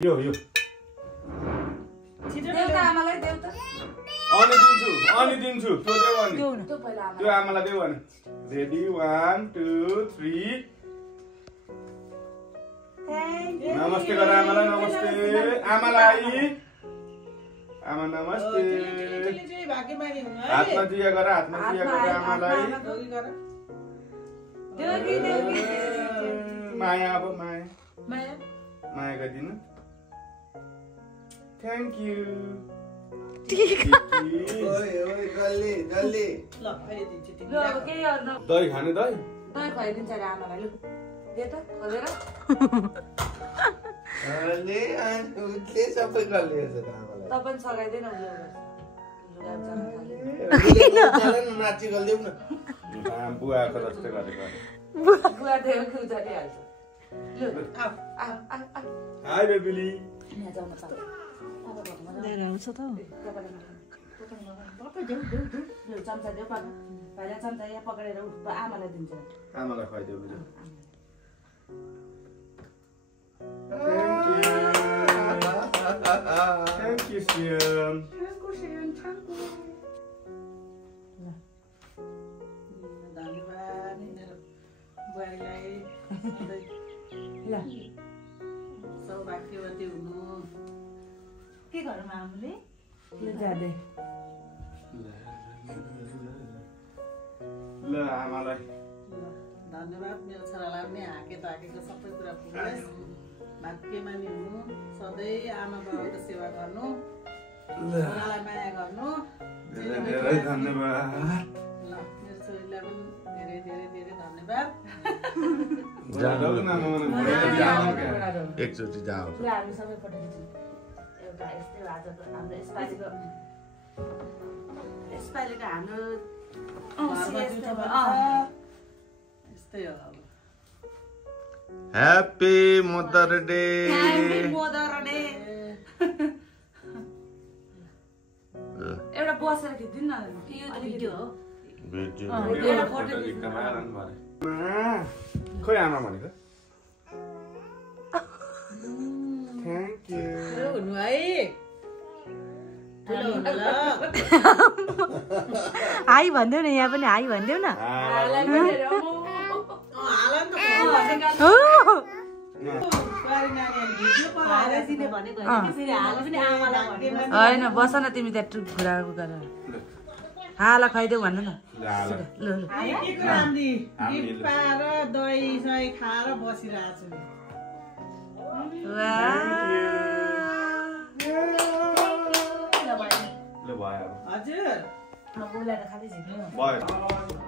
यो देउता आमालाई देउता अनि दिन्छु त्यो देऊ अनि त्यो आमालाई देऊ अनि रेडी 1 2 3 नमस्ते गर आमालाई नमस्ते आमालाई आमा नमस्ते हातमा दिया गर आमालाई माया अब माया गरिदिनु थ्याङ्क यू दही खाने दही खुवाइदिन्छ अरे आमालाई लु दे त खोलेर तपाईँ सघाइदिएन बुवाको जस्तै गरेको बुवा देव उजालिहाल्छ हाई बेबीली चम्चा देऊ पहिला चम्चा यहाँ पक्रेर आमालाई दिन्छ आमालाई खुवाइदेऊ Thank you, Sian. धन्यवाद बुहारीलाई सौभाग्यवती हुनु के गरौँ आमाले जाँदै ल आमालाई धन्यवाद मेरो छोरालाई पनि हाकेको सबै कुरा पुगोस् भाग्यमानी हुनु सधैँ आमा बाबाको सेवा गर्नु छोरालाई माया गर्नु धेरै धन्यवाद ल मेरो छोरीलाई पनि धेरै धेरै धेरै धन्यवाद एकचोटि जाऊ हामी सबै पठाइदिन्छौँ एउटा यस्तै आजको हाम्रो यसपालिको हाम्रो यस्तै हो अब Happy Mother Day. एउटा बसेर खिच्दिन न यो भिडियो हो एउटा फोटो खोइ आमा भनेको थ्याङ्क यू हुनु है हाई भनिदेऊ न यहाँ पनि हाई भनिदेऊ न होइन बस न तिमी त्यहाँ घुराको गर हाला खुवाइदेऊ भन्नु न दही सही खाएर बसिरहेको छु हजुर बोलाएर खाँदै झिक्नु भयो